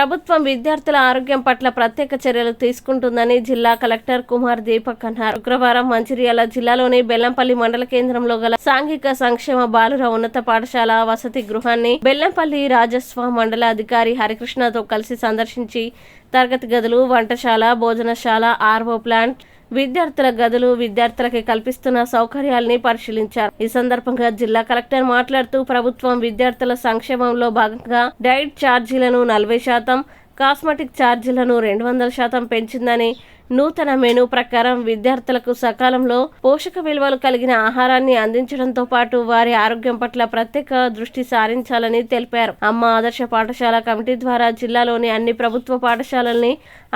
ప్రభుత్వం విద్యార్థుల ఆరోగ్యం పట్ల ప్రత్యేక చర్యలు తీసుకుంటుందని జిల్లా కలెక్టర్ కుమార్ దీపక్ అన్నారు. శుక్రవారం మంచిర్యాల జిల్లాలోని బెల్లంపల్లి మండల కేంద్రంలో గల సాంఘిక సంక్షేమ బాలుర ఉన్నత పాఠశాల వసతి గృహాన్ని బెల్లంపల్లి రాజస్వ మండల అధికారి హరికృష్ణతో కలిసి సందర్శించి తరగతి గదులు, వంటశాల, భోజనశాల, ఆర్వో ప్లాంట్, విద్యార్థుల గదులు, విద్యార్థులకి కల్పిస్తున్న సౌకర్యాలని పరిశీలించారు. ఈ సందర్భంగా జిల్లా కలెక్టర్ మాట్లాడుతూ ప్రభుత్వం విద్యార్థుల సంక్షేమంలో భాగంగా డైట్ ఛార్జీలను 40%, కాస్మెటిక్ ఛార్జీలను 200% పెంచిందని, నూతన మెనూ ప్రకారం విద్యార్థులకు సకాలంలో పోషక విలువలు కలిగిన ఆహారాన్ని అందించడంతో పాటు వారి ఆరోగ్యం పట్ల ప్రత్యేక దృష్టి సారించాలని తెలిపారు. అమ్మ ఆదర్శ పాఠశాల కమిటీ ద్వారా జిల్లాలోని అన్ని ప్రభుత్వ పాఠశాలల్ని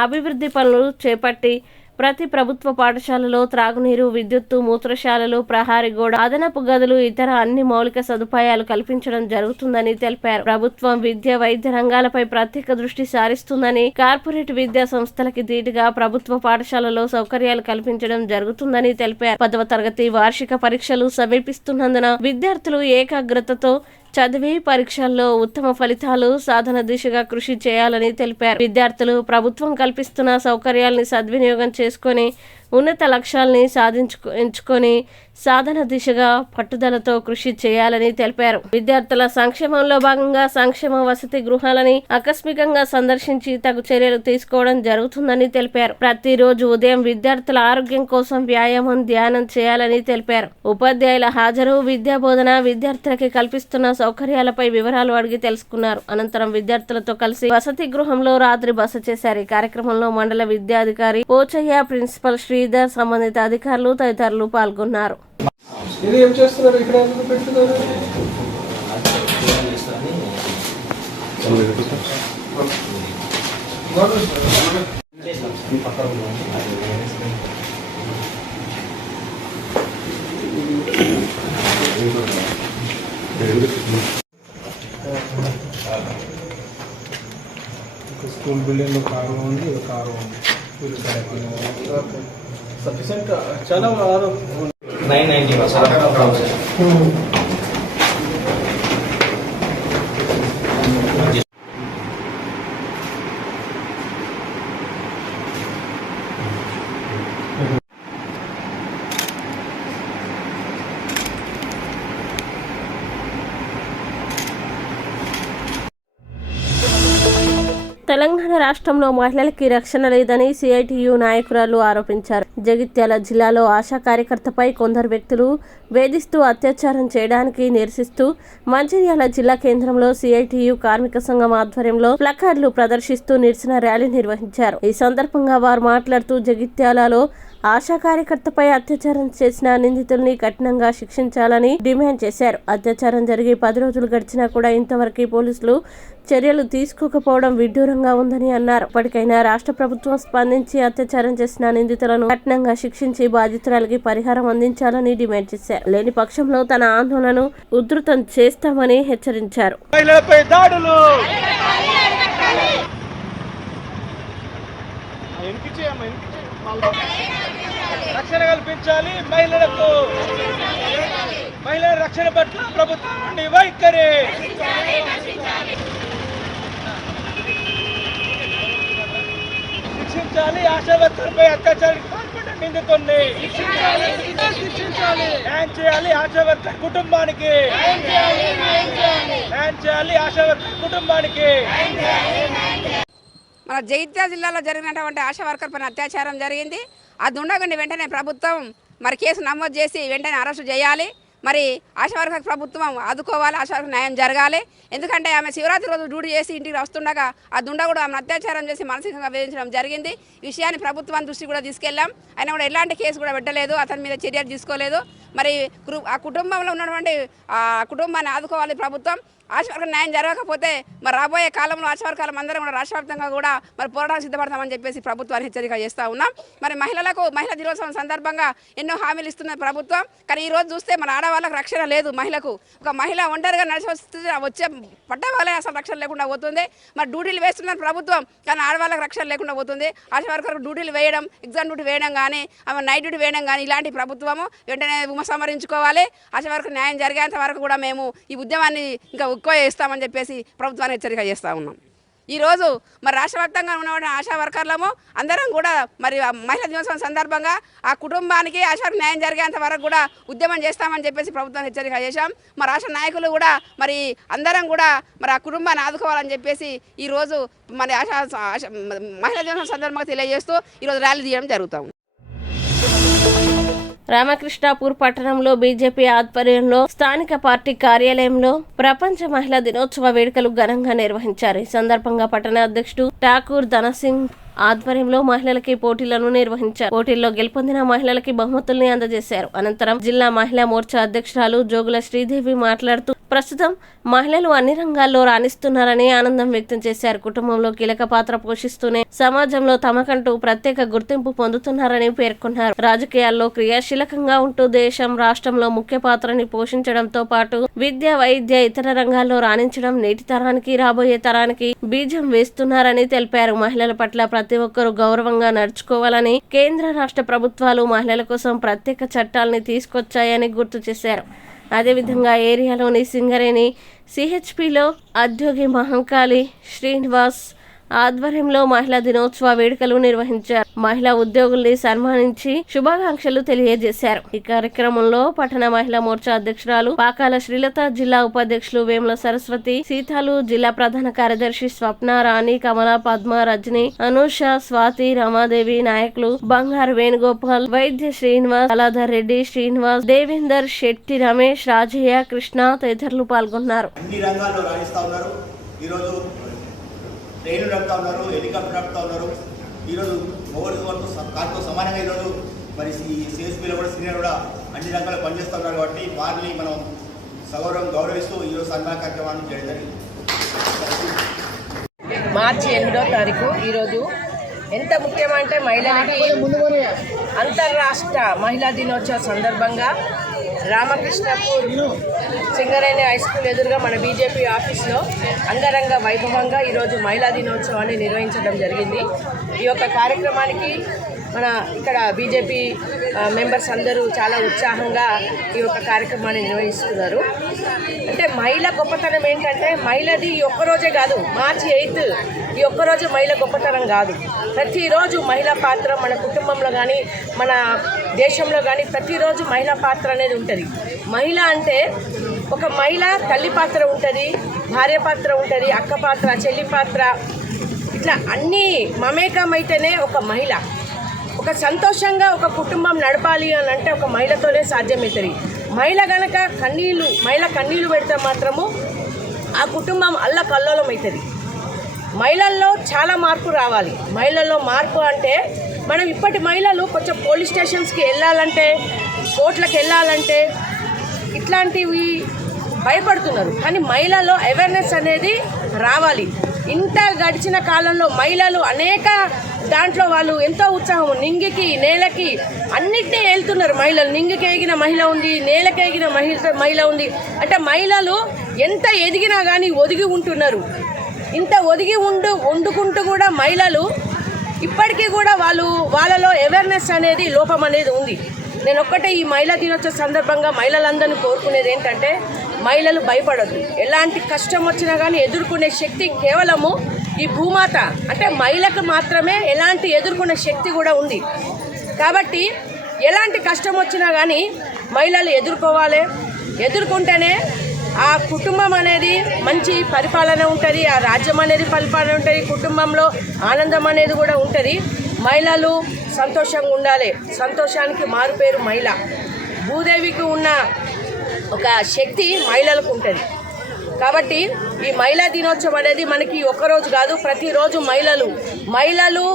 అభివృద్ధి పనులు చేపట్టి ప్రతి ప్రభుత్వ పాఠశాలలో త్రాగునీరు, విద్యుత్తు, మూత్రశాలలు, ప్రహారీ గోడ, అదనపు గదులు, ఇతర అన్ని మౌలిక సదుపాయాలు కల్పించడం జరుగుతుందని తెలిపారు. ప్రభుత్వం విద్య, వైద్య రంగాలపై ప్రత్యేక దృష్టి సారిస్తుందని, కార్పొరేట్ విద్యా సంస్థలకి ధీటుగా ప్రభుత్వ పాఠశాలలో సౌకర్యాలు కల్పించడం జరుగుతుందని తెలిపారు. 10వ తరగతి వార్షిక పరీక్షలు సమీపిస్తున్నందున విద్యార్థులు ఏకాగ్రతతో చదివి పరీక్షల్లో ఉత్తమ ఫలితాలు సాధన దిశగా కృషి చేయాలని తెలిపారు. విద్యార్థులు ప్రభుత్వం కల్పిస్తున్న సౌకర్యాలని సద్వినియోగం చేసుకొని ఉన్నత లక్ష్యాలని ఎంచుకొని సాధన దిశగా పట్టుదలతో కృషి చేయాలని తెలిపారు. విద్యార్థుల సంక్షేమంలో భాగంగా సంక్షేమ వసతి గృహాలని ఆకస్మికంగా సందర్శించి తగు చర్యలు తీసుకోవడం జరుగుతుందని తెలిపారు. ప్రతిరోజు ఉదయం విద్యార్థుల ఆరోగ్యం కోసం వ్యాయామం, ధ్యానం చేయాలని తెలిపారు. ఉపాధ్యాయుల హాజరు, విద్యా బోధన, విద్యార్థులకి కల్పిస్తున్న సౌకర్యాలపై వివరాలు అడిగి తెలుసుకున్నారు. అనంతరం విద్యార్థులతో కలిసి వసతి గృహంలో రాత్రి బస చేశారు. ఈ కార్యక్రమంలో మండల విద్యాధికారి పోచయ్య, ప్రిన్సిపల్ శ్రీధర్, సంబంధిత అధికారులు తదితరులు పాల్గొన్నారు. స్కూల్ బిల్డింగ్ లో కారు ఉంది, కారు ఉంది. సఫిషియెంట్ చాలా 990 తెలంగాణ రాష్ట్రంలో మహిళలకి రక్షణ లేదని సిఐటియు నాయకురాలు ఆరోపించారు. జగిత్యాల జిల్లాలో ఆశా కార్యకర్తపై కొందరు వ్యక్తులు వేధిస్తూ అత్యాచారం చేయడానికి నిరసిస్తూ మంచిర్యాల జిల్లా కేంద్రంలో సిఐటియు కార్మిక సంఘం ఆధ్వర్యంలో ప్లకార్డులు ప్రదర్శిస్తూ నిరసన ర్యాలీ నిర్వహించారు. ఈ సందర్భంగా వారు మాట్లాడుతూ జగిత్యాలలో ఆశా కార్యకర్తపై అత్యాచారం చేసిన నిందితుల్ని కఠినంగా శిక్షించాలని డిమాండ్ చేశారు. అత్యాచారం జరిగి 10 రోజులు గడిచినా కూడా ఇంతవరకు పోలీసులు చర్యలు తీసుకోకపోవడం విడ్డూరంగా ఉందని అన్నారు. ఇప్పటికైనా రాష్ట్ర ప్రభుత్వం స్పందించి అత్యాచారం చేసిన నిందితులను కఠినంగా శిక్షించి బాధితురాలకి పరిహారం అందించాలని డిమాండ్ చేశారు. లేని పక్షంలో తన ఆందోళనను ఉధృతం చేస్తామని హెచ్చరించారు. రక్షణ కల్పించాలి మహిళలకు. మహిళల రక్షణ పట్ల ప్రభుత్వం నుండి వైఖరి. శిక్షించాలి ఆశా వర్కర్పై అత్యాచారానికి పాల్పడ్డ నిందితుల్ని. న్యాయం చేయాలి ఆశా వర్కర్ కుటుంబానికి. న్యాయం చేయాలి ఆశా వర్కర్ కుటుంబానికి. మన జగిత్యాల జిల్లాలో జరిగినటువంటి ఆశా వర్కర్ పైన అత్యాచారం జరిగింది. అది ఉండగానే వెంటనే ప్రభుత్వం మరి కేసు నమోదు చేసి వెంటనే అరెస్టు చేయాలి. మరి ఆశా వర్కర్ ప్రభుత్వం ఆదుకోవాలి, ఆశా వర్కర్ న్యాయం జరగాలి. ఎందుకంటే ఆమె శివరాత్రి రోజు డ్యూటీ చేసి ఇంటికి వస్తుండగా ఆ దుండ కూడా ఆమెను అత్యాచారం చేసి మానసికంగా వేధించడం జరిగింది. ఈ విషయాన్ని ప్రభుత్వాన్ని దృష్టి కూడా తీసుకెళ్ళాం. అయినా కూడా ఎలాంటి కేసు కూడా పెట్టలేదు, అతని మీద చర్యలు తీసుకోలేదు. మరి ఆ కుటుంబంలో ఉన్నటువంటి ఆ కుటుంబాన్ని ఆదుకోవాలి ప్రభుత్వం. ఆశా వర్కర్ న్యాయం జరగకపోతే మరి రాబోయే కాలంలో ఆశా వర్కర్లు అందరం కూడా రాష్ట్ర వ్యాప్తంగా కూడా మరి పోరాటానికి సిద్ధపడతామని చెప్పేసి ప్రభుత్వాన్ని హెచ్చరిక చేస్తూ ఉన్నాం. మరి మహిళా దినోత్సవం సందర్భంగా ఎన్నో హామీలు ఇస్తున్న ప్రభుత్వం, కానీ ఈ రోజు చూస్తే మన ఆడవాళ్ళకు రక్షణ లేదు. మహిళకు ఒక మహిళ ఒంటరిగా నడిచి వచ్చే పట్టవాళ్ళే అసలు రక్షణ లేకుండా పోతుంది. మరి డ్యూటీలు వేస్తున్న ప్రభుత్వం, కానీ ఆడవాళ్ళకి రక్షణ లేకుండా పోతుంది. ఆశా వర్కర్కు డ్యూటీలు వేయడం, ఎగ్జామ్ డ్యూటీ వేయడం కానీ, ఆమె నైట్ డ్యూటీ వేయడం కానీ ఇలాంటి ప్రభుత్వము వెంటనే ఉపసంహరించుకోవాలి. ఆశా వర్కర్ న్యాయం జరిగేంత వరకు కూడా మేము ఈ ఉద్యమాన్ని ఇంకా ఎక్కువ చేస్తామని చెప్పేసి ప్రభుత్వాన్ని హెచ్చరిక చేస్తూ ఉన్నాం. ఈరోజు మరి రాష్ట్ర వ్యాప్తంగా ఉన్న ఆశా వర్కర్లము అందరం కూడా మరి మహిళా దినోత్సవం సందర్భంగా ఆ కుటుంబానికి ఆశాకు న్యాయం జరిగేంత వరకు కూడా ఉద్యమం చేస్తామని చెప్పేసి ప్రభుత్వం హెచ్చరిక చేశాం. మరి రాష్ట్ర నాయకులు కూడా మరి అందరం కూడా మరి ఆ కుటుంబాన్ని ఆదుకోవాలని చెప్పేసి ఈరోజు మరి మహిళా దినోత్సవం సందర్భంగా తెలియజేస్తూ ఈరోజు ర్యాలీ తీయడం జరుగుతాం. రామకృష్ణాపూర్ పట్టణంలో బీజేపీ ఆధ్వర్యంలో స్థానిక పార్టీ కార్యాలయంలో ప్రపంచ మహిళా దినోత్సవ వేడుకలు ఘనంగా నిర్వహించారు. ఈ సందర్భంగా పట్టణ అధ్యక్షుడు ఠాకూర్ ధనసింగ్ ఆధ్వర్యంలో మహిళలకి పోటీలను నిర్వహించారు. పోటీల్లో గెలుపొందిన మహిళలకి బహుమతుల్ని అందజేశారు. అనంతరం జిల్లా మహిళా మోర్చా అధ్యక్షురాలు జోగుల శ్రీదేవి మాట్లాడుతూ ప్రస్తుతం మహిళలు అన్ని రంగాల్లో రాణిస్తున్నారని ఆనందం వ్యక్తం చేశారు. కుటుంబంలో కీలక పాత్ర పోషిస్తూనే సమాజంలో తమకంటూ ప్రత్యేక గుర్తింపు పొందుతున్నారని పేర్కొన్నారు. రాజకీయాల్లో క్రియాశీలకంగా ఉంటూ దేశం రాష్ట్రంలో ముఖ్య పాత్రని పోషించడంతో పాటు విద్య, వైద్య, ఇతర రంగాల్లో రాణించడం నేటి తరానికి, రాబోయే తరానికి బీజం వేస్తున్నారని తెలిపారు. మహిళల పట్ల ప్రతి ఒక్కరూ గౌరవంగా నడుచుకోవాలని కేంద్ర, రాష్ట్ర ప్రభుత్వాలు మహిళల కోసం ప్రత్యేక చట్టాలని తీసుకొచ్చాయని గుర్తు చేశారు. అదేవిధంగా ఏరియాలోని సింగరేణి సిహెచ్పిలో ఉద్యోగి మహంకాళి శ్రీనివాస్ ఆధ్వర్యంలో మహిళా దినోత్సవ వేడుకలు నిర్వహించారు. మహిళా ఉద్యోగుల్ని సన్మానించి శుభాకాంక్షలు తెలియజేశారు. ఈ కార్యక్రమంలో పట్టణ మహిళా మోర్చా అధ్యక్షురాలు పాకాల శ్రీలత, జిల్లా ఉపాధ్యక్షులు వేముల సరస్వతి, సీతాలు, జిల్లా ప్రధాన కార్యదర్శి స్వప్న, రాణి, కమల, పద్మ, రజని, అనూష, స్వాతి, రమాదేవి, నాయకులు బంగారు వేణుగోపాల్, వైద్య శ్రీనివాస్, కళాధర్ రెడ్డి, శ్రీనివాస్, దేవేందర్ శెట్టి, రమేష్, రాజయ్య, కృష్ణ తదితరులు పాల్గొన్నారు. ట్రైన్లు నడుపుతూ ఉన్నారు, హెలికాప్టర్ నడుపుతూ ఉన్నారు. ఈరోజు మొగోడితో కారుతో సమానంగా ఈరోజు మరి సిఎస్పీలో కూడా సీనియర్ కూడా అన్ని రంగాల్లో పనిచేస్తూ ఉన్నారు. కాబట్టి వారిని మనం సగౌరవం గౌరవిస్తూ ఈరోజు సన్మాన కార్యక్రమాన్ని చేయడం జరిగింది. మార్చి 8వ తారీఖు ఈరోజు ఎంత ముఖ్యమంటే మహిళలకి అంతర్రాష్ట్ర మహిళా దినోత్సవ సందర్భంగా రామకృష్ణపూర్ సింగరేణి హై స్కూల్ ఎదురుగా మన బీజేపీ ఆఫీస్లో అంగరంగ వైభవంగా ఈరోజు మహిళా దినోత్సవాన్ని నిర్వహించడం జరిగింది. ఈ యొక్క కార్యక్రమానికి మన ఇక్కడ బీజేపీ మెంబర్స్ అందరూ చాలా ఉత్సాహంగా ఈ యొక్క కార్యక్రమాన్ని నిర్వహిస్తున్నారు. అంటే మహిళ గొప్పతనం ఏంటంటే మహిళది ఈ ఒక్కరోజే కాదు, మార్చి 8 ఈ ఒక్కరోజు మహిళ గొప్పతనం కాదు. ప్రతిరోజు మహిళా పాత్ర మన కుటుంబంలో కానీ మన దేశంలో కానీ ప్రతిరోజు మహిళా పాత్ర అనేది ఉంటుంది. మహిళ అంటే ఒక మహిళ తల్లి పాత్ర ఉంటుంది, భార్య పాత్ర ఉంటుంది, అక్క పాత్ర, చెల్లి పాత్ర, ఇట్లా అన్నీ మమేకమైతేనే ఒక మహిళ. ఒక సంతోషంగా ఒక కుటుంబం నడపాలి అని అంటే ఒక మహిళతోనే సాధ్యమవుతుంది. మహిళ కనుక మహిళ కన్నీళ్ళు పెడితే మాత్రము ఆ కుటుంబం అల్లకల్లోలం అవుతుంది. మహిళల్లో చాలా మార్పు రావాలి. మహిళల్లో మార్పు అంటే మనం ఇప్పటి మహిళలు కొంచెం పోలీస్ స్టేషన్స్కి వెళ్ళాలంటే, కోర్టులకు వెళ్ళాలంటే ఇట్లాంటివి భయపడుతున్నారు. కానీ మహిళల్లో అవేర్నెస్ అనేది రావాలి. ఇంత గడిచిన కాలంలో మహిళలు అనేక దాంట్లో వాళ్ళు ఎంతో ఉత్సాహం, నింగికి నేలకి అన్నిటినీ వెళ్తున్నారు. మహిళలు నింగికి ఎగిన మహిళ ఉంది, నేలకి ఎగిన మహిళ ఉంది. అంటే మహిళలు ఎంత ఎదిగినా కానీ ఒదిగి ఉంటున్నారు. ఇంత ఒదిగి వండుకుంటూ కూడా మహిళలు ఇప్పటికీ కూడా వాళ్ళలో అవేర్నెస్ అనేది లోపం అనేది ఉంది. నేను ఒక్కటే ఈ మహిళా దినోత్సవ సందర్భంగా మహిళలందరినీ కోరుకునేది ఏంటంటే మహిళలు భయపడదు. ఎలాంటి కష్టం వచ్చినా కానీ ఎదుర్కొనే శక్తి కేవలము ఈ భూమాత అంటే మహిళకు మాత్రమే ఎలాంటి ఎదుర్కొనే శక్తి కూడా ఉంది. కాబట్టి ఎలాంటి కష్టం వచ్చినా కానీ మహిళలు ఎదుర్కోవాలి. ఎదుర్కొంటేనే ఆ కుటుంబం అనేది మంచి పరిపాలన ఉంటుంది, ఆ రాజ్యం అనేది పరిపాలన ఉంటుంది, కుటుంబంలో ఆనందం అనేది కూడా ఉంటుంది. మహిళలు సంతోషంగా ఉండాలి. సంతోషానికి మారుపేరు మహిళ. భూదేవికి ఉన్న ఒక శక్తి మహిళలకు ఉంటుంది. కాబట్టి ఈ మహిళా దినోత్సవం అనేది మనకి ఒక్కరోజు కాదు, ప్రతిరోజు మహిళలు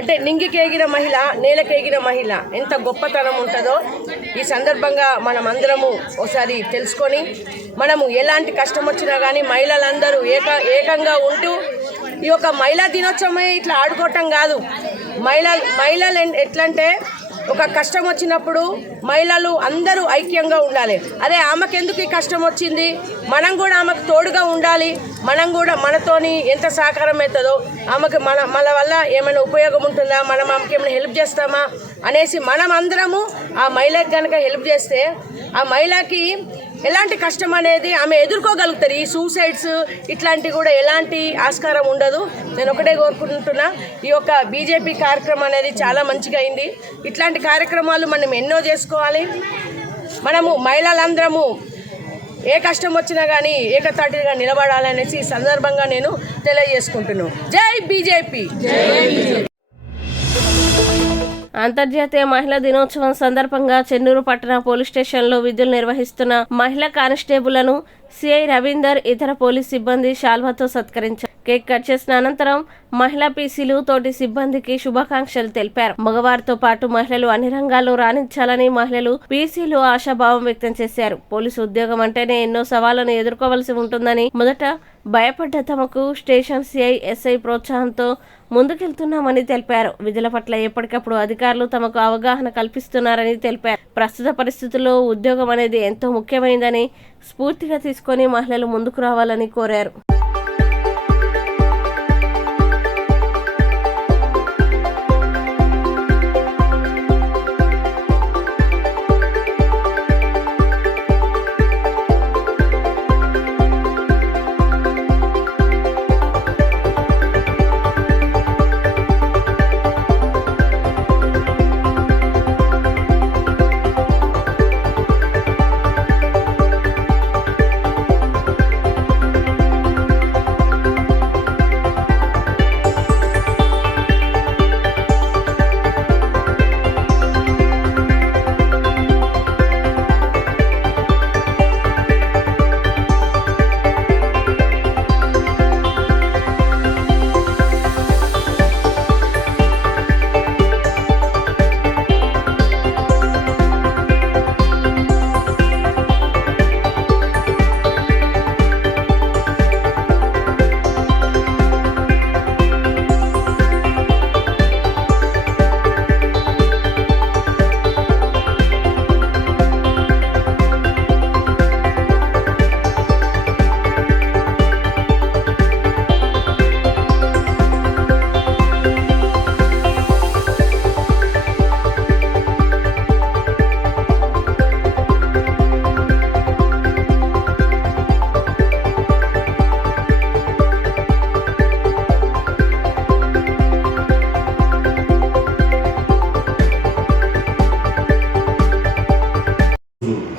అంటే నింగికేగిన మహిళ, నేలకేగిన మహిళ ఎంత గొప్పతనం ఉంటుందో ఈ సందర్భంగా మనం అందరము ఒకసారి తెలుసుకొని మనము ఎలాంటి కష్టం వచ్చినా కానీ మహిళలందరూ ఏకంగా ఉంటూ ఈ యొక్క మహిళా దినోత్సవమే ఇట్లా ఆడుకోవటం కాదు. మహిళలు ఎట్లంటే ఒక కష్టం వచ్చినప్పుడు మహిళలు అందరూ ఐక్యంగా ఉండాలి. అదే ఆమెకెందుకు ఈ కష్టం వచ్చింది, మనం కూడా ఆమెకు తోడుగా ఉండాలి. మనం కూడా మనతోని ఎంత సహకారం అవుతుందో ఆమెకు మన వల్ల ఏమైనా ఉపయోగం ఉంటుందా, మనం ఆమెకి ఏమైనా హెల్ప్ చేస్తామా అనేసి మనం అందరము ఆ మహిళకి కనుక హెల్ప్ చేస్తే ఆ మహిళకి ఎలాంటి కష్టం అనేది ఆమె ఎదుర్కోగలుగుతారు. ఈ సూసైడ్స్ ఇట్లాంటివి కూడా ఎలాంటి ఆస్కారం ఉండదు. నేను ఒకటే కోరుకుంటున్నా, ఈ యొక్క బీజేపీ కార్యక్రమం అనేది చాలా మంచిగా అయింది. ఇట్లాంటి కార్యక్రమాలు మనం ఎన్నో చేసుకోవాలి. మనము మహిళలందరము ఏ కష్టం వచ్చినా కానీ ఏకతాటిగా నిలబడాలనేసి ఈ సందర్భంగా నేను తెలియజేసుకుంటున్నాను. జై బీజేపీ. అంతర్జాతీయ మహిళా దినోత్సవం సందర్భంగా చెన్నూరు పట్టణ పోలీస్ స్టేషన్లో విధులు నిర్వహిస్తున్న మహిళా కానిస్టేబుళ్లను సిఐ రవీందర్ ఇతర పోలీస్ సిబ్బంది శాల్వాతో సత్కరించారు. కేక్ కట్ చేసిన అనంతరం మహిళా పీసీలు తోటి సిబ్బందికి శుభాకాంక్షలు తెలిపారు. మగవారితో పాటు మహిళలు అన్ని రంగాల్లో రాణించాలని మహిళలు పీసీలు ఆశాభావం వ్యక్తం చేశారు. పోలీసు ఉద్యోగం అంటేనే ఎన్నో సవాళ్లను ఎదుర్కోవలసి ఉంటుందని, మొదట భయపడ్డ తమకు స్టేషన్ సిఐ ఎస్ఐ ప్రోత్సాహంతో ముందుకెళ్తున్నామని తెలిపారు. విధుల పట్ల ఎప్పటికప్పుడు అధికారులు తమకు అవగాహన కల్పిస్తున్నారని తెలిపారు. ప్రస్తుత పరిస్థితుల్లో ఉద్యోగం అనేది ఎంతో ముఖ్యమైనదని స్ఫూర్తిగా తీసుకొని మహిళలు ముందుకు రావాలని కోరారు.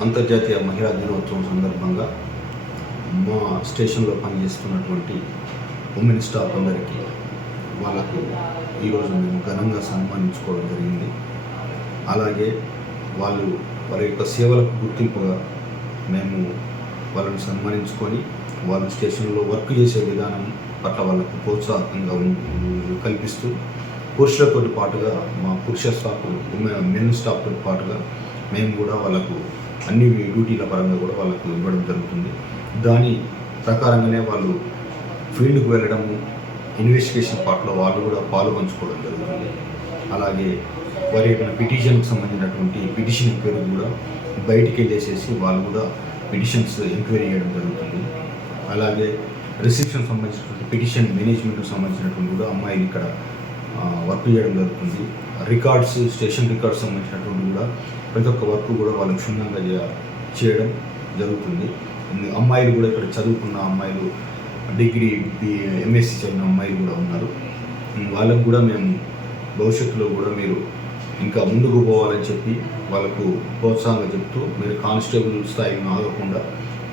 అంతర్జాతీయ మహిళా దినోత్సవం సందర్భంగా మా స్టేషన్లో పనిచేస్తున్నటువంటి ఉమెన్ స్టాఫ్ అందరికీ వాళ్ళకు ఈరోజు మేము ఘనంగా సన్మానించుకోవడం జరిగింది. అలాగే వారి యొక్క సేవలకు గుర్తింపుగా మేము వాళ్ళని సన్మానించుకొని వాళ్ళ స్టేషన్లో వర్క్ చేసే విధానం పట్ల వాళ్ళకు ప్రోత్సాహంగా కల్పిస్తూ పురుషులతో పాటుగా మా పురుష స్టాఫ్ మెన్ స్టాఫ్తో పాటుగా మేము కూడా వాళ్ళకు అన్ని డ్యూటీల పరంగా కూడా వాళ్ళకు ఇవ్వడం జరుగుతుంది. దాని ప్రకారంగానే వాళ్ళు ఫీల్డ్కి వెళ్ళడము, ఇన్వెస్టిగేషన్ పార్ట్లో వాళ్ళు కూడా పాల్గొంచుకోవడం జరుగుతుంది. అలాగే వారి యొక్క పిటిషన్కి సంబంధించినటువంటి పిటిషన్ ఎంక్వైరీ కూడా బయటికి వెళ్ళేసేసి వాళ్ళు కూడా పిటిషన్స్ ఎంక్వైరీ చేయడం జరుగుతుంది. అలాగే రిసెప్షన్ సంబంధించినటువంటి పిటిషన్ మేనేజ్మెంట్కి సంబంధించినటువంటి కూడా అమ్మాయిలు ఇక్కడ వర్క్ చేయడం జరుగుతుంది. రికార్డ్స్, స్టేషన్ రికార్డ్స్ సంబంధించినటువంటి కూడా ప్రతి ఒక్క వర్క్ కూడా వాళ్ళకి క్షుణ్ణంగా చేయడం జరుగుతుంది. అమ్మాయిలు కూడా ఇక్కడ చదువుకున్న అమ్మాయిలు, డిగ్రీ, ఎంఎస్సీ చదివిన అమ్మాయిలు కూడా ఉన్నారు. వాళ్ళకు కూడా మేము భవిష్యత్తులో కూడా మీరు ఇంకా ముందుకు పోవాలని చెప్పి వాళ్ళకు ప్రోత్సాహంగా చెప్తూ, మీరు కానిస్టేబుల్ స్థాయిని ఆగకుండా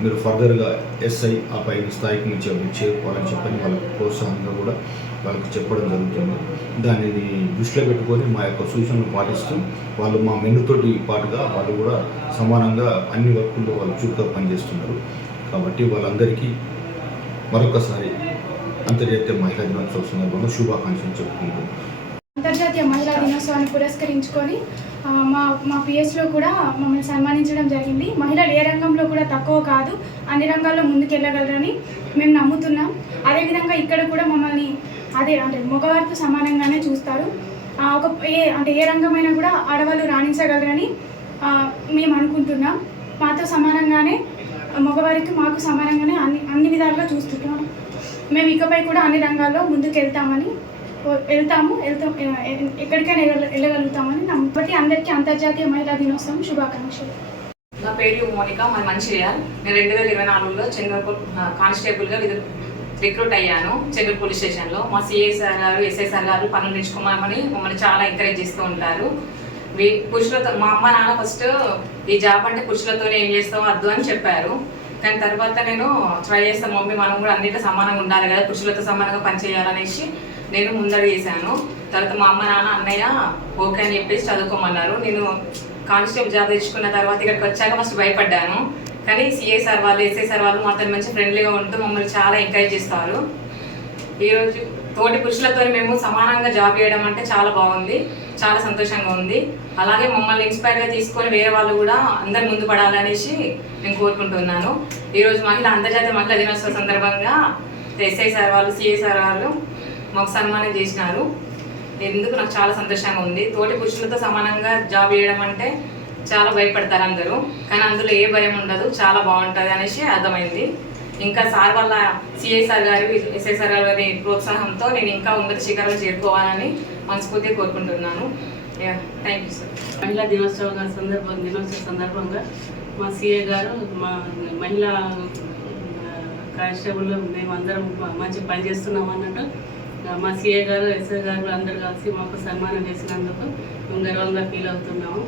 మీరు ఫర్దర్గా ఎస్ఐ ఆ పైన స్థాయికి నుంచి చేరుకోవాలని చెప్పని వాళ్ళకు ప్రోత్సాహంగా కూడా వాళ్ళకి చెప్పడం జరుగుతుంది. దానిని దృష్టిలో పెట్టుకొని మా యొక్క సూచనలు పాటిస్తూ వాళ్ళు మా మెన్నుతోటి పాటుగా వాళ్ళు కూడా సమానంగా అన్ని వర్కుల్లో వాళ్ళు చురుగ్గా పనిచేస్తున్నారు. కాబట్టి వాళ్ళందరికీ మరొకసారి అంతర్జాతీయ మహిళా దినోత్సవ సందర్భంగా శుభాకాంక్షలు చెప్పుకుంటూ, అంతర్జాతీయ మహిళా దినోత్సవాన్ని పురస్కరించుకొని మా పిఎస్లో కూడా మమ్మల్ని సన్మానించడం జరిగింది. మహిళలు ఏ రంగంలో కూడా తక్కువ కాదు, అన్ని రంగాల్లో ముందుకెళ్ళగలరని మేము నమ్ముతున్నాం. అదేవిధంగా ఇక్కడ కూడా మమ్మల్ని మగవారితో సమానంగానే చూస్తారు. ఏ రంగమైనా కూడా ఆడవాళ్ళు రాణించగలరని మేము అనుకుంటున్నాం. మాతో సమానంగానే మగవారికి మాకు సమానంగానే అన్ని విధాలుగా చూస్తున్నాం. మేము ఇకపై కూడా అన్ని రంగాల్లో ముందుకు వెళ్తాము, ఎక్కడికైనా వెళ్ళగలుగుతామని నమ్మకం. అందరికీ అంతర్జాతీయ మహిళా దినోత్సవం శుభాకాంక్షలు. నా పేరు మోనిక, మన మంచిర్యాల. నేను 2024లో చెన్నూరు కానిస్టేబుల్గా రిక్రూట్ అయ్యాను చెన్నూరు పోలీస్ స్టేషన్లో. మా సిఐ సార్ గారు, ఎస్ఐ సార్ గారు పనులు నేర్చుకోమని మమ్మల్ని చాలా ఎంకరేజ్ చేస్తూ ఉంటారు. పురుషులతో మా అమ్మ నాన్న ఫస్ట్ ఈ జాబ్ అంటే పురుషులతోనే ఏం చేస్తావు వద్దు అని చెప్పారు. కానీ తర్వాత నేను ట్రై చేస్తాను, మమ్మీ మనం కూడా అన్నింటిలో సమానంగా ఉండాలి కదా, పురుషులతో సమానంగా పనిచేయాలనేసి నేను ముందర చేశాను. తర్వాత మా అమ్మ నాన్న అన్నయ్య ఓకే అని చెప్పేసి చదువుకోమన్నారు. నేను కానిస్టేబుల్ జాబ్ తెచ్చుకున్న తర్వాత ఇక్కడికి వచ్చాక ఫస్ట్ భయపడ్డాను. కానీ సిఐ సార్ వాళ్ళు, ఎస్ఐ సార్ వాళ్ళు మాతో మంచి ఫ్రెండ్లీగా ఉంటూ మమ్మల్ని చాలా ఎంకరేజ్ చేస్తారు. ఈరోజు తోటి పురుషులతో మేము సమానంగా జాబ్ చేయడం అంటే చాలా బాగుంది, చాలా సంతోషంగా ఉంది. అలాగే మమ్మల్ని ఇన్స్పైర్గా తీసుకొని వేరే వాళ్ళు కూడా అందరు ముందు పడాలనేసి నేను కోరుకుంటున్నాను. ఈరోజు అంతర్జాతీయ మహిళా దినోత్సవ సందర్భంగా ఎస్ఐ సార్ వాళ్ళు, సిఐ సార్ వాళ్ళు మాకు సన్మానం చేసినారు. ఎందుకు నాకు చాలా సంతోషంగా ఉంది. తోటి పురుషులతో సమానంగా జాబ్ చేయడం అంటే చాలా భయపడతారు అందరూ, కానీ అందులో ఏ భయం ఉండదు, చాలా బాగుంటుంది అనేసి అర్థమైంది. ఇంకా సార్ వాళ్ళ సిఐ సార్ గారు, ఎస్ఐ సార్ గారి ప్రోత్సాహంతో నేను ఇంకా ఉన్నత శిఖరాలు చేరుకోవాలని మనస్ఫూర్తిగా కోరుకుంటున్నాను. Thank you sir. మహిళా దినోత్సవ సందర్భంగా మా సిఐ గారు, మా మహిళా కానిస్టేబుల్ మేము అందరం మంచి పని చేస్తున్నాం అన్నట్టు మా సిఐ గారు, ఎస్ఐ గారు అందరూ కలిసి మాకు సన్మానం చేసినందుకు మేము గర్వంగా ఫీల్ అవుతున్నాము.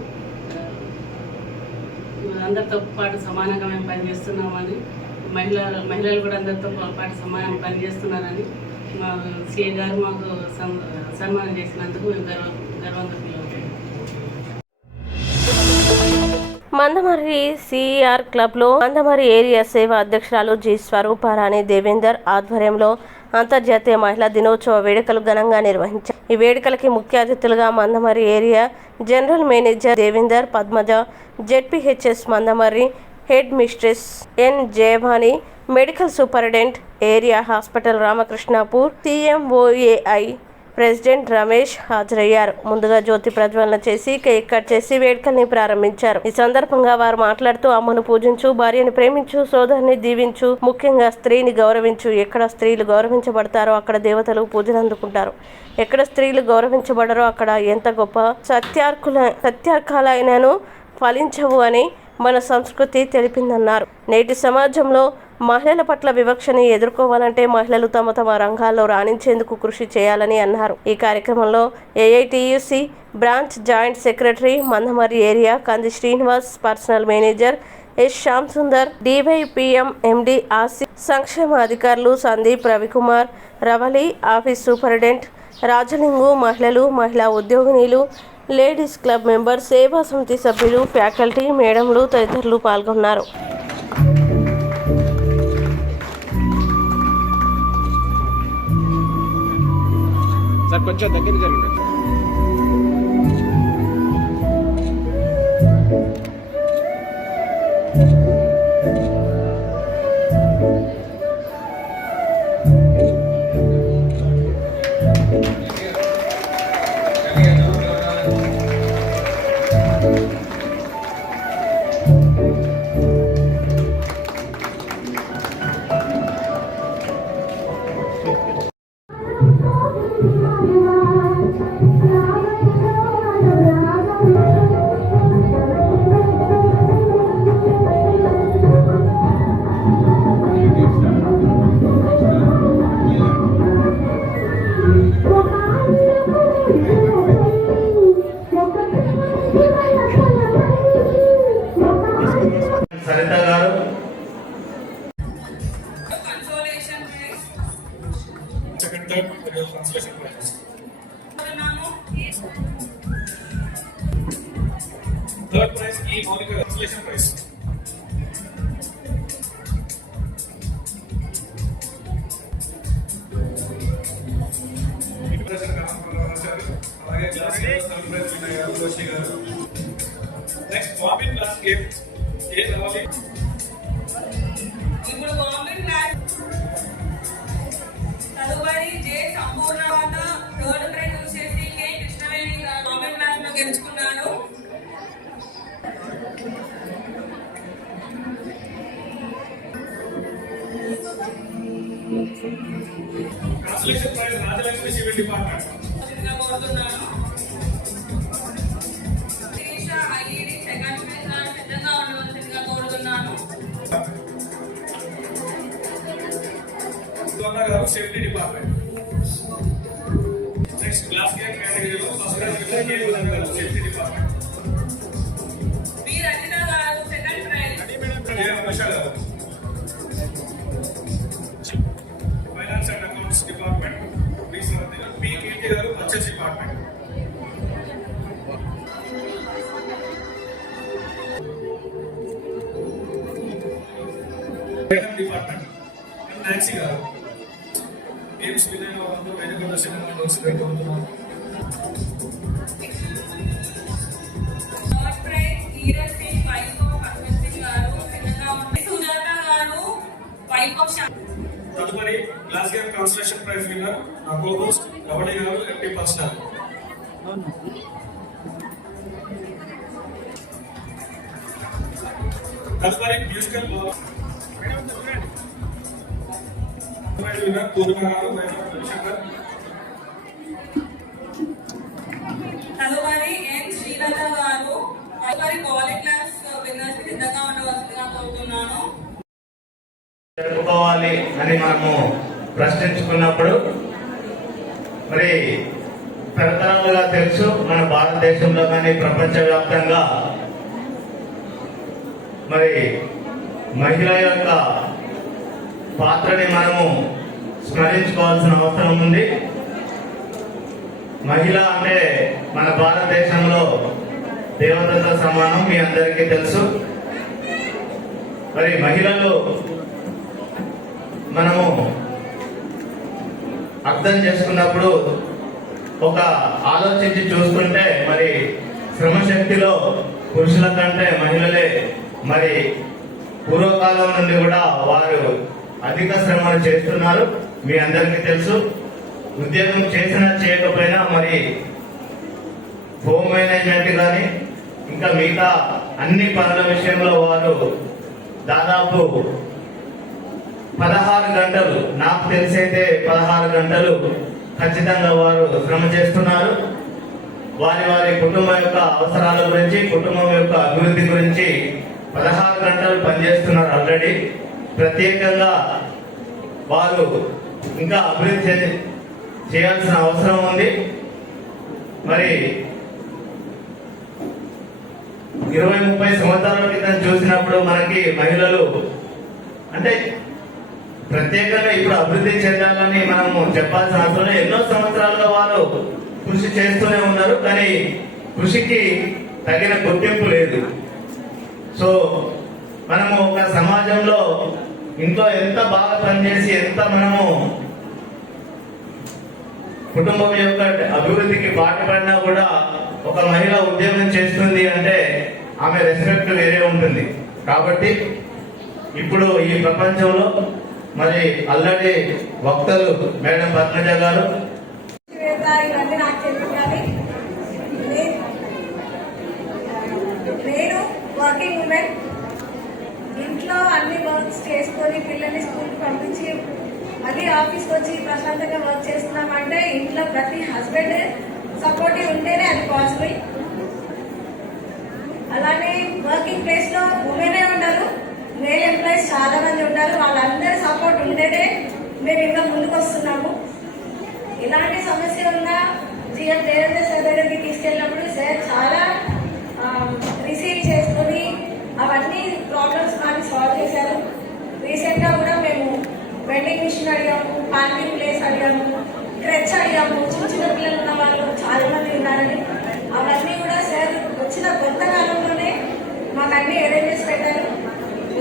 అందరితో పాటు సమానంగా మేము పనిచేస్తున్నామని, మహిళలు కూడా అందరితో పాటు సమానంగా పనిచేస్తున్నారని మా సిఐ గారు మాకు సన్మానం చేసినందుకు మేము గర్వంగా ఫీల్ అవుతున్నాం. మందమర్రి సిఆర్ క్లబ్లో మందమర్రి ఏరియా సేవా అధ్యక్షురాలు జి స్వరూపారాణి దేవేందర్ ఆధ్వర్యంలో అంతర్జాతీయ మహిళా దినోత్సవ వేడుకలు ఘనంగా నిర్వహించారు. ఈ వేడుకలకి ముఖ్య అతిథులుగా Mandamarri area general manager Devender, Padmaja, ZPHS Mandamarri head mistress N Jayabhani, medical superintendent area hospital Ramakrishnapur, CMOAI president Ramesh హాజరయ్యారు. ముందుగా జ్యోతి ప్రజ్వలన చేసి కేక్ కట్ చేసి వేడుకల్ని ప్రారంభించారు. ఈ సందర్భంగా వారు మాట్లాడుతూ అమ్మను పూజించు, భార్యను ప్రేమించు, సోదరుని దీవించు, ముఖ్యంగా స్త్రీని గౌరవించు. ఎక్కడ స్త్రీలు గౌరవించబడతారో అక్కడ దేవతలు పూజలు అందుకుంటారు. ఎక్కడ స్త్రీలు గౌరవించబడరో అక్కడ ఎంత గొప్ప సత్యార్కాలైనను ఫలించవు అని మన సంస్కృతి తెలిపిందన్నారు. నేటి సమాజంలో మహిళల పట్ల వివక్షని ఎదుర్కోవాలంటే మహిళలు తమ తమ రంగాల్లో రాణించేందుకు కృషి చేయాలని అన్నారు. ఈ కార్యక్రమంలో AITUC branch joint secretary Mandamarri area Kandi Srinivas, personal manager S Shyam Sundar, DYPM MD ఆసి, సంక్షేమ అధికారులు సందీప్, రవికుమార్, రవలి, ఆఫీస్ సూపరింటెండెంట్ రాజలింగు, మహిళలు, మహిళా ఉద్యోగినీలు, లేడీస్ క్లబ్ మెంబర్, సేవా సమితి సభ్యులు, ఫ్యాకల్టీ, మేడంలు తదితరులు పాల్గొన్నారు. సార్ కొంచెం దగ్గర జరగండి. సరిత గారు, థర్డ్ ప్రైజ్ ఈ మౌలిక కన్సలేషన్ ప్రైజ్. అలాగే క్లాస్ థర్డ్ ప్రైజ్ విన్నర్ గారు రోషి గారు. నెక్స్ట్ బాబిన్ క్లాస్ గేమ్ ఏ రావాలి. ఇప్పుడు గవర్నమెంట్ క్లాస్ తదుపరి జే సంపూర్ణవాద థర్డ్ ప్రైజ్ వచ్చేసి కే కృష్ణవేణి గారు గవర్నమెంట్ క్లాస్ లో గెలుచుకున్నారు. Translation prize Rajalakshmi civil department. కోరుతున్నాను. శిరీష ఐఈడి సెకండ్ ప్రైజ్ సిద్ధంగా ఉండవలసింది Swarna garu safety department. Next glass cake కేటగిరీలో first prize winner K Vinod garu safety department. B Rajitha గారు second prize. A Anusha garu finance and accounts department. B Sravanthi garu. P Keerthi garu purchase department. Department Nancy garu. Games Vinay garu వేదిక దర్శనం notes write అవుతున్నారు. Third prize Dheeraj Singh wife of Ashwin Singh garu సిద్ధంగా ఉంది. Sujatha garu wife of తదుపరి glass game consolation prize winner నా co host Ravani garu MP personal. తదుపరి musical prize winner Purna garu wife of Ravishankar. తదుపరి ఎన్ శ్రీలత గారు తదుపరి కాలేజ్ క్లాస్ విన్నర్స్ సిద్ధంగా ఉండవలసిందిగా కోరుతున్నాను. జరుపుకోవాలి అని మనము ప్రశ్నించుకున్నప్పుడు మరి తరతరాలుగా తెలుసు మన భారతదేశంలో కానీ ప్రపంచవ్యాప్తంగా మరి మహిళ యొక్క పాత్రని మనము స్మరించుకోవాల్సిన అవసరం ఉంది. మహిళ అంటే మన భారతదేశంలో దేవతతో సమానం, మీ అందరికీ తెలుసు. మరి మహిళలు మనము అర్థం చేసుకున్నప్పుడు ఒక ఆలోచించి చూసుకుంటే మరి శ్రమశక్తిలో పురుషుల కంటే మహిళలే మరి పూర్వకాలం నుండి కూడా వారు అధిక శ్రమను చేస్తున్నారు, మీ అందరికీ తెలుసు. ఉద్యోగం చేసినా చేయకపోయినా మరి హోమ్ మేనేజ్మెంట్ కానీ ఇంకా మిగతా అన్ని పనుల విషయంలో వారు దాదాపు 16 గంటలు, నాకు తెలిసైతే 16 గంటలు ఖచ్చితంగా వారు శ్రమ చేస్తున్నారు. వారి వారి కుటుంబం యొక్క అవసరాల గురించి, కుటుంబం యొక్క అభివృద్ధి గురించి 16 గంటలు పనిచేస్తున్నారు ఆల్రెడీ. ప్రత్యేకంగా వారు ఇంకా అభివృద్ధి చేయాల్సిన అవసరం ఉంది. మరి 20-30 సంవత్సరాల క్రితం చూసినప్పుడు మనకి మహిళలు అంటే ప్రత్యేకంగా ఇప్పుడు అభివృద్ధి చెందాలని మనము చెప్పాల్సిన అవసరం లేదు. ఎన్నో సంవత్సరాలుగా వారు కృషి చేస్తూనే ఉన్నారు, కానీ కృషికి తగిన గుర్తింపు లేదు. సో మనము ఒక సమాజంలో ఇంట్లో ఎంత బాగా పనిచేసి ఎంత మనము కుటుంబం యొక్క అభివృద్ధికి పాటుపడినా కూడా ఒక మహిళ ఉద్యోగం చేస్తుంది అంటే ఆమె రెస్పెక్ట్ వేరే ఉంటుంది. కాబట్టి ఇప్పుడు ఈ ప్రపంచంలో మరి అల్లడి వక్తలు మేడం పద్మజ గారు ఇవన్నీ నాకు తెలుసు. కానీ నేను వర్కింగ్ ఉమెన్, ఇంట్లో అన్ని వర్క్స్ చేసుకొని పిల్లల్ని స్కూల్కి పంపించి మళ్ళీ ఆఫీస్కి వచ్చి ప్రశాంతంగా వర్క్ చేస్తున్నామంటే ఇంట్లో ప్రతి హస్బెండ్ సపోర్టివ్ ఉంటేనే అది పాసిబుల్. అలానే వర్కింగ్ ప్లేస్ లో ఉమెనే ఉండరు, మేల్ ఎంప్లాయీస్ చాలా మంది ఉంటారు. వాళ్ళందరి సపోర్ట్ ఉంటేనే మేము ఇంకా ముందుకు వస్తున్నాము. ఇలాంటి సమస్య ఉన్నా జిఎం దేవేంద్ర సార్ దగ్గరికి తీసుకెళ్ళినప్పుడు సార్ చాలా రిసీవ్ చేసుకుని అవన్నీ ప్రాబ్లమ్స్ మాకు సాల్వ్ చేశారు. రీసెంట్ గా కూడా మేము వెండింగ్ మిషన్ అడిగాము, పార్కింగ్ ప్లేస్ అడిగాము, క్రెచ్ అడిగాము. చిన్న చిన్న పిల్లలు ఉన్న వాళ్ళు చాలా మంది ఉన్నారని అవన్నీ కూడా సార్ వచ్చిన కొత్త కాలంలోనే మాకు అన్ని అరేంజ్ పెట్టారు.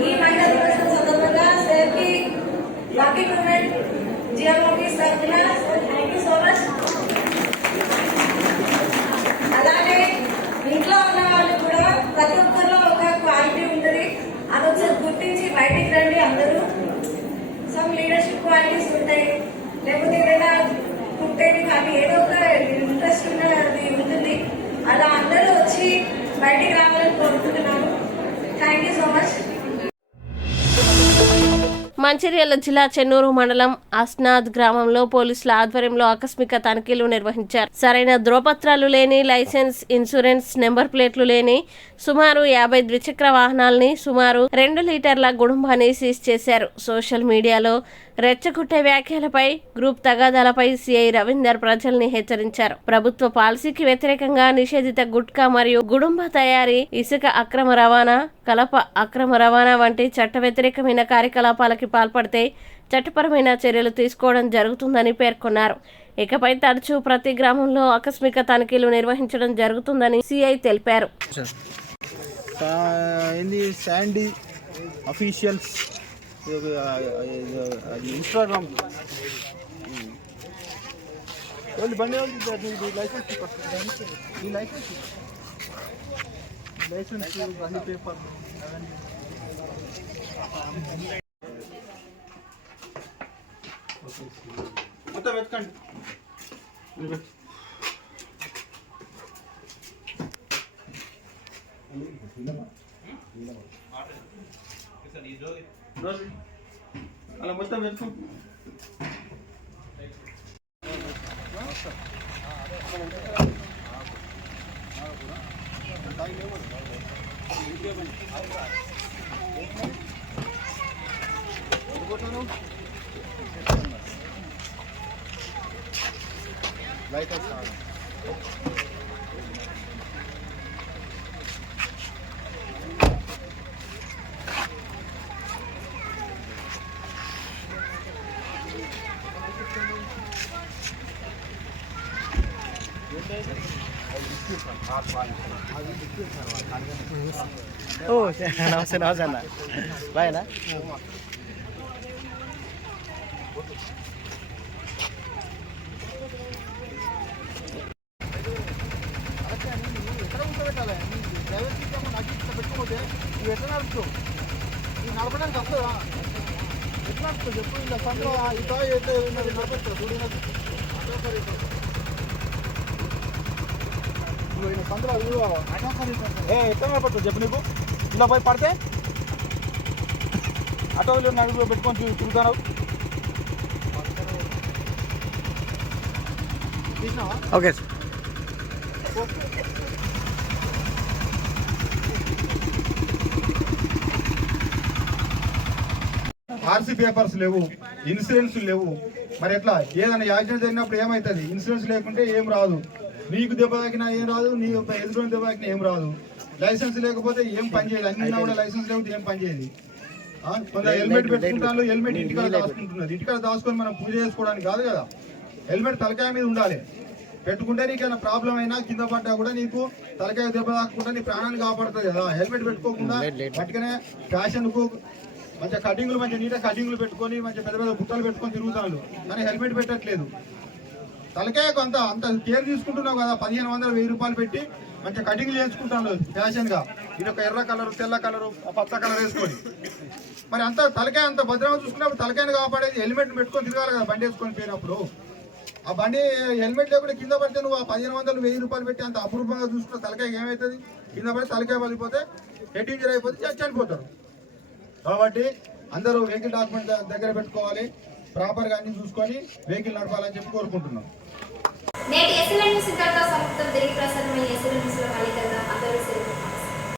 ఈ మహిళా దినోత్సవం సందర్భంగా సార్కి వర్కింగ్ ఉమెన్ జిఎం ఆఫీస్ తరఫున థ్యాంక్ యూ సో మచ్. అలానే ఇంట్లో ఉన్న వాళ్ళు కూడా ప్రతి ఒక్కరిలో ఒక క్వాలిటీ ఉంటుంది, అది ఒకసారి గుర్తించి బయటికి రండి. అందరూ సమ్ లీడర్షిప్ క్వాలిటీస్ ఉంటాయి, లేకపోతే ఏదైనా కుట్టేది కానీ ఏదో ఒక ఇంట్రెస్ట్ ఉన్నది ఉంటుంది. అలా అందరూ వచ్చి బయటికి రావాలని కోరుకుంటున్నాను. Thank you so much. Mancherial జిల్లా చెన్నూరు మండలం అస్నాద్ గ్రామంలో పోలీసుల ఆధ్వర్యంలో ఆకస్మిక తనిఖీలు నిర్వహించారు. సరైన ధ్రువపత్రాలు లేని, లైసెన్స్, ఇన్సూరెన్స్ నెంబర్ ప్లేట్లు లేని సుమారు 50 ద్విచక్ర వాహనాలని, సుమారు 2 లీటర్ల గుడుంబాన్ని సీజ్ చేశారు. సోషల్ మీడియాలో రెచ్చగొట్టే వ్యాఖ్యలపై గ్రూప్ తగాదాలపై సిఐ రవీందర్ ప్రజల్ని హెచ్చరించారు. ప్రభుత్వ పాలసీకి వ్యతిరేకంగా నిషేధిత గుట్కా మరియు గుడుంబా తయారీ, ఇసుక అక్రమ రవాణా, కలప అక్రమ రవాణా వంటి చట్ట వ్యతిరేకమైన కార్యకలాపాలకి పాల్పడితే చట్టపరమైన చర్యలు తీసుకోవడం జరుగుతుందని పేర్కొన్నారు. ఇకపై తరచూ ప్రతి గ్రామంలో ఆకస్మిక తనిఖీలు నిర్వహించడం జరుగుతుందని సిఐ తెలిపారు. శాండీ అఫీషియల్స్ ఇన్స్టాగ్రామ్ బండి లైసెన్స్ బండి పేపర్ మొత్తం వెతకండి. అలా మొత్తం వెతుకు. ఓ నమస్తే నమస్తే అన్న బాయ్నా. పెట్టుకోపోతే నువ్వు ఎట్లా నడుపుతావు? నువ్వు నడపడానికి వస్తుందా? ఎట్లా నడుపుతావు చెప్పు? ఇలా సందులో ఇటో అయితే నడపచ్చు చూడు. నువ్వు సందులో ఎట్లా నడపచ్చు చెప్పు? నీకు ఇలా పోయి పడితే ఆటో నడుపులో పెట్టుకొని తిరుగుతావు. Okay sir. ఆర్సీ పేపర్స్ లేవు, ఇన్సూరెన్స్ లేవు, మరి ఎట్లా? ఏదైనా యాక్సిడెంట్ జరిగినప్పుడు ఏమవుతుంది? ఇన్సూరెన్స్ లేకుంటే ఏం రాదు. నీకు దెబ్బ తాకినా ఏం రాదు, నీ ఎదురు దెబ్బ తాకినా ఏం రాదు. లైసెన్స్ లేకపోతే ఏం పని చేయదు. అన్ని కూడా లైసెన్స్ లేకపోతే ఏం పని చేయదు. కొందరు హెల్మెట్ పెట్టుకుంటారు, హెల్మెట్ ఇంటికాడ దాచుకుంటున్నారు. ఇంటికాడ దాచుకొని మనం పూజ చేసుకోవడానికి కాదు కదా. హెల్మెట్ తలకాయ మీద ఉండాలి. పెట్టుకుంటే నీకైనా ప్రాబ్లం అయినా కింద పడ్డా కూడా నీకు తలకాయ దెబ్బ తాకకుండా నీ ప్రాణాన్ని కాపాడుతుంది కదా. హెల్మెట్ పెట్టుకోకుండా పట్టుకునే ఫ్యాషన్కు మంచిగా కటింగ్లు, మంచిగా నీట్గా కటింగ్లు పెట్టుకొని మంచిగా పెద్ద పెద్ద బుట్టలు పెట్టుకొని తిరుగుతాను, కానీ హెల్మెట్ పెట్టట్లేదు. తలకాయకు అంత కేర్ తీసుకుంటున్నావు కదా. 1500 1000 రూపాయలు పెట్టి మంచిగా కటింగ్లు చేసుకుంటాను ఫ్యాషన్గా. ఇది ఒక ఎర్ర కలరు, తెల్ల కలరు, పచ్చ కలర్ వేసుకొని. మరి అంత తలకాయ అంత భద్రంగా చూసుకున్నప్పుడు తలకాయను కాపాడేది హెల్మెట్ పెట్టుకొని తిరగాలి కదా. బండి వేసుకొని పోయినప్పుడు ఆ బండి హెల్మెట్ లేకుండా కింద పడితే నువ్వు ఆ 1500 1000 రూపాయలు పెట్టి అంత అపురూపంగా చూసుకున్న తలకాయకి ఏమవుతుంది? కింద పడి తలకాయ పడిపోతే హెడ్ ఇంజరీ అయిపోతే చనిపోతారు. కాబట్టి అందరూ వెహికల్ డాక్యుమెంట్ దగ్గర పెట్టుకోవాలి, ప్రాపర్గా అన్ని చూసుకొని వెహికల్ నడపాలని చెప్పి కోరుకుంటున్నాం. నేటి ఎస్ఎల్ఎన్ సిద్ధార్థ సంస్థ